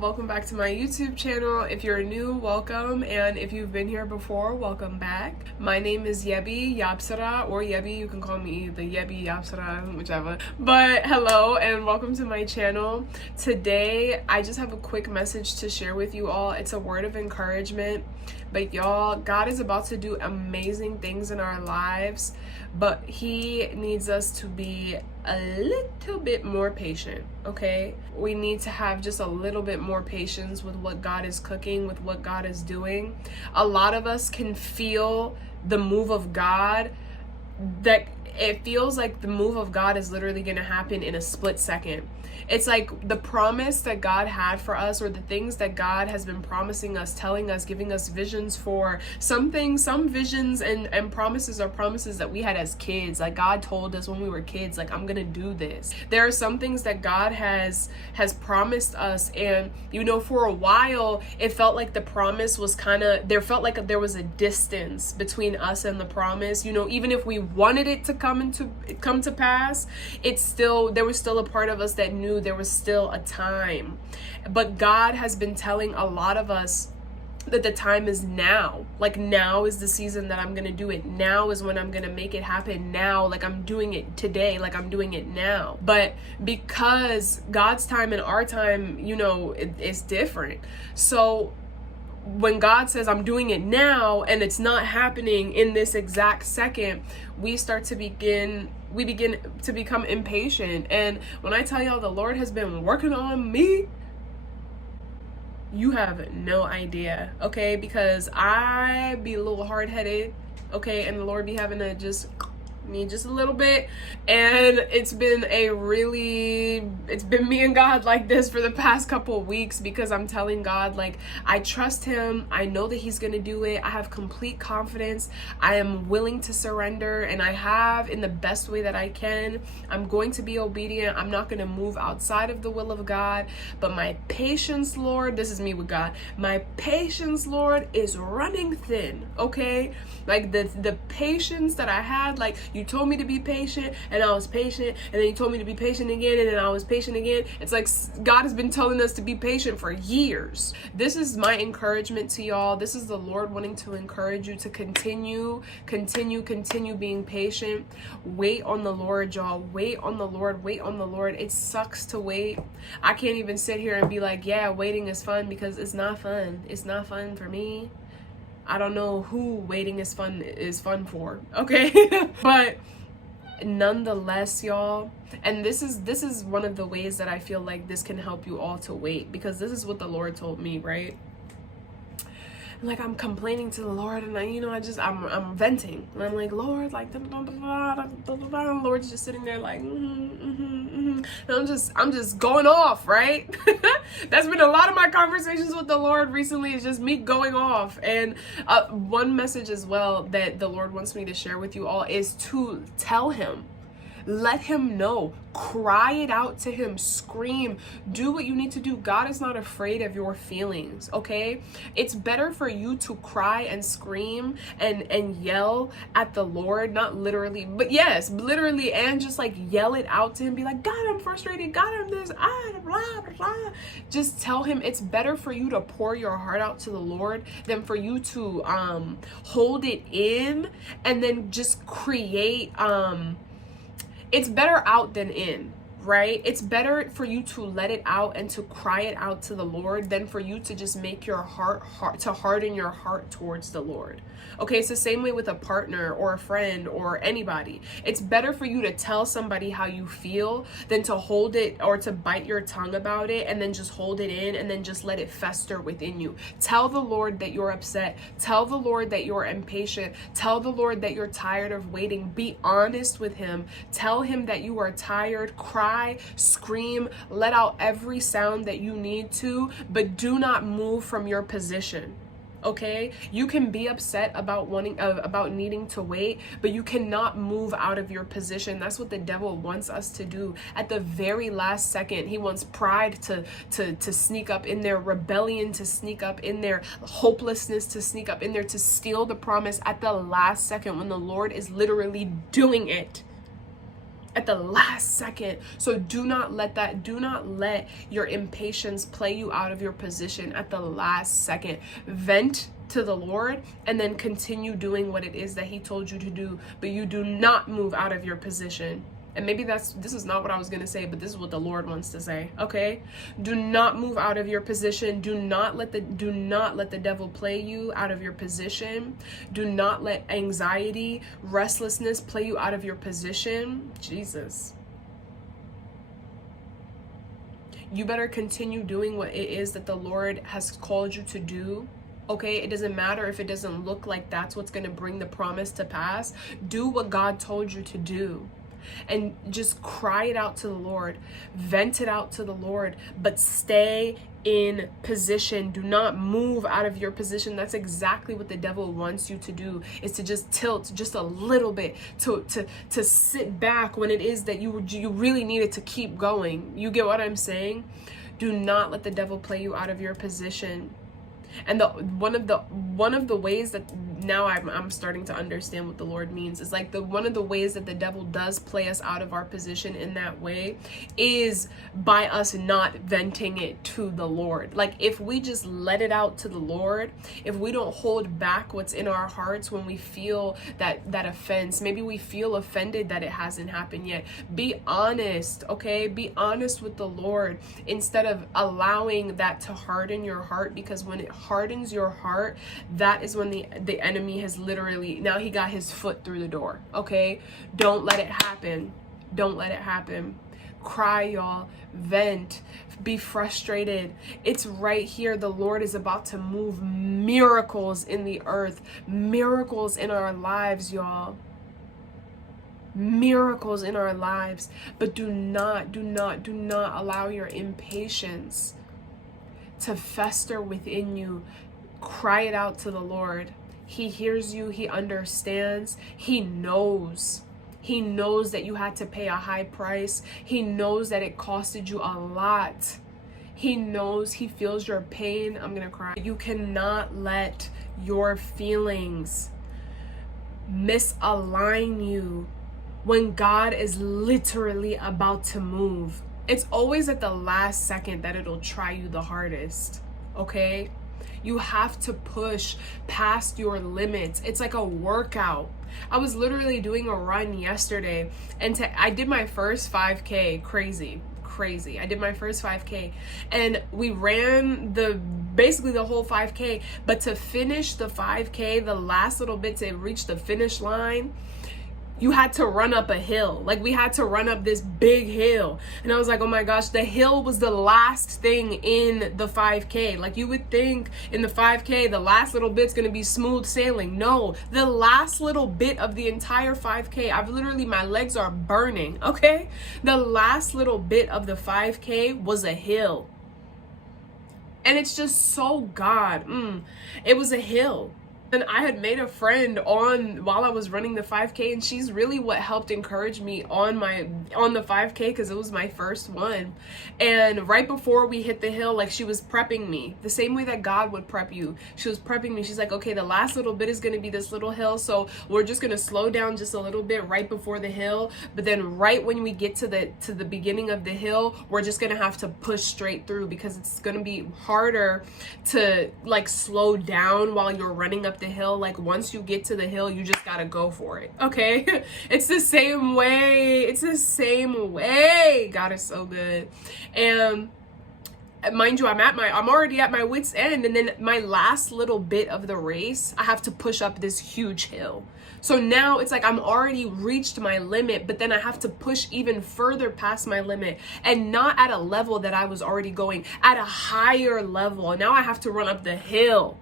welcome back to my YouTube channel. If you're new, welcome, and if you've been here before, welcome back. My name is Yebi Yapsara, or Yebi. You can call me either Yebi, Yapsara, whichever. But hello and welcome to my channel. Today I just have a quick message to share with you all. It's a word of encouragement. But y'all, God is about to do amazing things in our lives, but He needs us to be a little bit more patient, okay? We need to have just a little bit more patience with what God is cooking, with what God is doing. A lot of us can feel the move of God, that it feels like the move of God is literally going to happen in a split second. It's like the promise that God had for us, or the things that God has been promising us, telling us, giving us visions for. Some things, some visions and promises are promises that we had as kids. Like God told us when we were kids, like, I'm gonna do this. There are some things that God has promised us, and you know, for a while it felt like the promise was there felt like there was a distance between us and the promise. You know, even if we wanted it to come to pass, there was still a part of us that knew there was still a time. But God has been telling a lot of us that the time is now. Like, now is the season that I'm gonna do it. Now is when I'm gonna make it happen. Now, like, I'm doing it today, like I'm doing it now. But because God's time and our time, you know, it's different. So when God says I'm doing it now and it's not happening in this exact second, we begin to become impatient. And when I tell y'all the Lord has been working on me, you have no idea, okay? Because I be a little hard-headed, okay? And the Lord be having to just a little bit, and it's been me and God like this for the past couple of weeks, because I'm telling God, like, I trust Him. I know that He's gonna do it. I have complete confidence. I am willing to surrender, and I have, in the best way that I can. I'm going to be obedient. I'm not gonna move outside of the will of God. But my patience, Lord, this is me with God, my patience, Lord, is running thin, okay? Like the patience that I had, like, you told me to be patient and I was patient, and then you told me to be patient again and then I was patient again. It's like God has been telling us to be patient for years. This is my encouragement to y'all. This is the Lord wanting to encourage you to continue being patient. Wait on the Lord, y'all. Wait on the Lord. Wait on the Lord. It sucks to wait. I can't even sit here and be like, yeah, waiting is fun, because it's not fun. It's not fun for me. I don't know who waiting is fun for, okay? But nonetheless, y'all, and this is one of the ways that I feel like this can help you all to wait, because this is what the Lord told me, right? Like, I'm complaining to the Lord, and I'm venting, and I'm like, Lord, like, the Lord's just sitting there like, and I'm just going off, right? That's been a lot of my conversations with the Lord recently, is just me going off. And one message as well that the Lord wants me to share with you all is to tell Him. Let Him know. Cry it out to Him. Scream. Do what you need to do. God is not afraid of your feelings, okay? It's better for you to cry and scream and yell at the Lord, not literally, but yes, literally, and just like yell it out to Him. Be like, God, I'm frustrated. God, I'm this. Blah, blah, blah. Just tell Him. It's better for you to pour your heart out to the Lord than for you to hold it in and then just create it's better out than in, right? It's better for you to let it out and to cry it out to the Lord than for you to just make your heart to harden your heart towards the Lord. Okay, it's the same way with a partner or a friend or anybody. It's better for you to tell somebody how you feel than to hold it or to bite your tongue about it and then just hold it in and then just let it fester within you. Tell the Lord that you're upset. Tell the Lord that you're impatient. Tell the Lord that you're tired of waiting. Be honest with Him. Tell Him that you are tired. Cry, scream, let out every sound that you need to, but do not move from your position. Okay, you can be upset about needing to wait, but you cannot move out of your position. That's what the devil wants us to do. At the very last second, he wants pride to sneak up in there, rebellion to sneak up in there, hopelessness to sneak up in there, to steal the promise at the last second when the Lord is literally doing it. at the last second. So do not let your impatience play you out of your position at the last second. Vent to the Lord and then continue doing what it is that he told you to do, but you do not move out of your position. And maybe this is not what I was going to say, but this is what the Lord wants to say. Okay? Do not move out of your position. Do not let the devil play you out of your position. Do not let anxiety, restlessness play you out of your position. Jesus. You better continue doing what it is that the Lord has called you to do. Okay, it doesn't matter if it doesn't look like that's what's going to bring the promise to pass. Do what God told you to do. And just cry it out to the Lord, vent it out to the Lord, but stay in position. Do not move out of your position. That's exactly what the devil wants you to do, is to just tilt just a little bit, to sit back when it is that you really needed to keep going. You get what I'm saying? Do not let the devil play you out of your position. And one of the ways that now I'm starting to understand what the Lord means is like one of the ways that the devil does play us out of our position in that way is by us not venting it to the Lord. Like if we just let it out to the Lord, if we don't hold back what's in our hearts when we feel that offense, maybe we feel offended that it hasn't happened yet. Be honest, okay? Be honest with the Lord instead of allowing that to harden your heart, because when it hardens your heart, that is when the enemy has literally, now he got his foot through the door. Okay, don't let it happen. Don't let it happen. Cry, y'all. Vent. Be frustrated. It's right here. The Lord is about to move miracles in the earth, miracles in our lives, y'all. Miracles in our lives. But do not allow your impatience to fester within you. Cry it out to the Lord. He hears you. He understands. He knows. He knows that you had to pay a high price. He knows that it costed you a lot. He knows. He feels your pain. I'm gonna cry. You cannot let your feelings misalign you when God is literally about to move. It's always at the last second that it'll try you the hardest, okay? You have to push past your limits. It's like a workout. I was literally doing a run yesterday, and I did my first 5K. Crazy. I did my first 5K, and we ran basically the whole 5K, but to finish the 5K, the last little bit to reach the finish line, you had to run up a hill. Like we had to run up this big hill. And I was like, oh my gosh, the hill was the last thing in the 5K. Like you would think in the 5K, the last little bit's gonna be smooth sailing. No, the last little bit of the entire 5K, my legs are burning, okay? The last little bit of the 5K was a hill. And it's just so God. It was a hill. And I had made a friend while I was running the 5K, and she's really what helped encourage me on the 5K, because it was my first one. And right before we hit the hill, like she was prepping me the same way that God would prep you. She was prepping me. She's like, okay, the last little bit is going to be this little hill, so we're just going to slow down just a little bit right before the hill, but then right when we get to the beginning of the hill, we're just going to have to push straight through, because it's going to be harder to like slow down while you're running up the hill. Like once you get to the hill, you just gotta go for it, okay? It's the same way. God is so good. And mind you, I'm already at my wit's end, and then my last little bit of the race, I have to push up this huge hill. So now it's like I'm already reached my limit, but then I have to push even further past my limit, and not at a level that I was already going, at a higher level. Now I have to run up the hill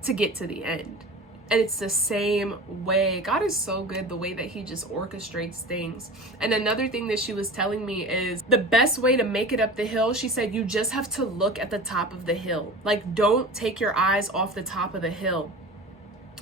to get to the end. And it's the same way. God is so good, the way that he just orchestrates things. And another thing that she was telling me is the best way to make it up the hill, she said, you just have to look at the top of the hill. Like, don't take your eyes off the top of the hill.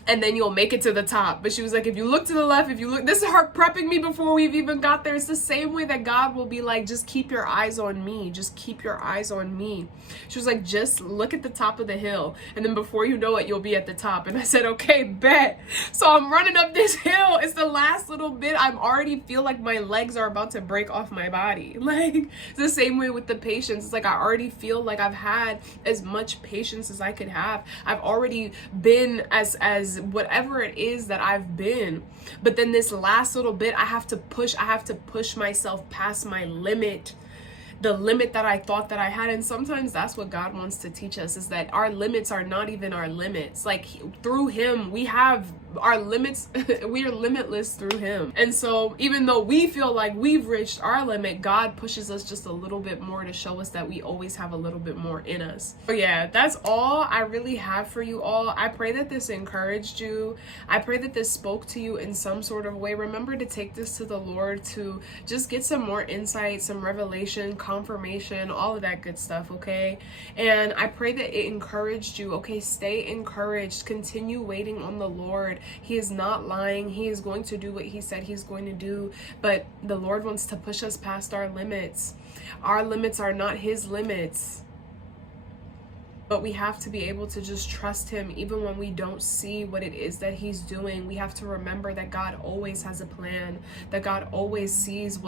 and then you'll make it to the top. But she was like, if you look to the left, if you look, this is her prepping me before we've even got there. It's the same way that God will be like, just keep your eyes on me. Just keep your eyes on me. She was like, just look at the top of the hill. And then before you know it, you'll be at the top. And I said, okay, bet. So I'm running up this hill. It's the last little bit. I already feel like my legs are about to break off my body. Like, it's the same way with the patience. It's like, I already feel like I've had as much patience as I could have. I've already been as whatever it is that I've been, but then this last little bit, I have to push myself past my limit, the limit that I thought that I had. And sometimes that's what God wants to teach us, is that our limits are not even our limits. Like, through him, we have our limits. We are limitless through him. And so even though we feel like we've reached our limit, God pushes us just a little bit more to show us that we always have a little bit more in us. So yeah, that's all I really have for you all. I pray that this encouraged you. I pray that this spoke to you in some sort of way. Remember to take this to the Lord to just get some more insight, some revelation, confirmation, all of that good stuff, okay? And I pray that it encouraged you. Okay, stay encouraged. Continue waiting on the Lord. He is not lying. He is going to do what he said he's going to do. But the Lord wants to push us past our limits. Our limits are not his limits. But we have to be able to just trust him even when we don't see what it is that he's doing. We have to remember that God always has a plan, that God always sees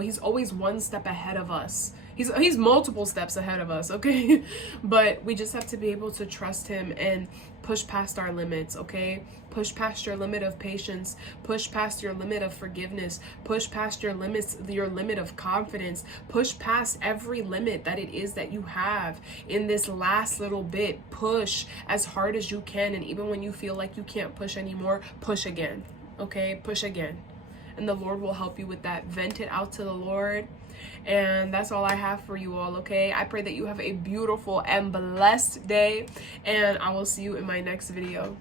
he's always one step ahead of us. He's multiple steps ahead of us, okay? But we just have to be able to trust him and push past our limits, okay? Push past your limit of patience, push past your limit of forgiveness, push past your limit of confidence, push past every limit that it is that you have in this last little bit. Push as hard as you can, and even when you feel like you can't push anymore, push again, okay? Push again. And the Lord will help you with that. Vent it out to the Lord. And that's all I have for you all, okay? I pray that you have a beautiful and blessed day, and I will see you in my next video.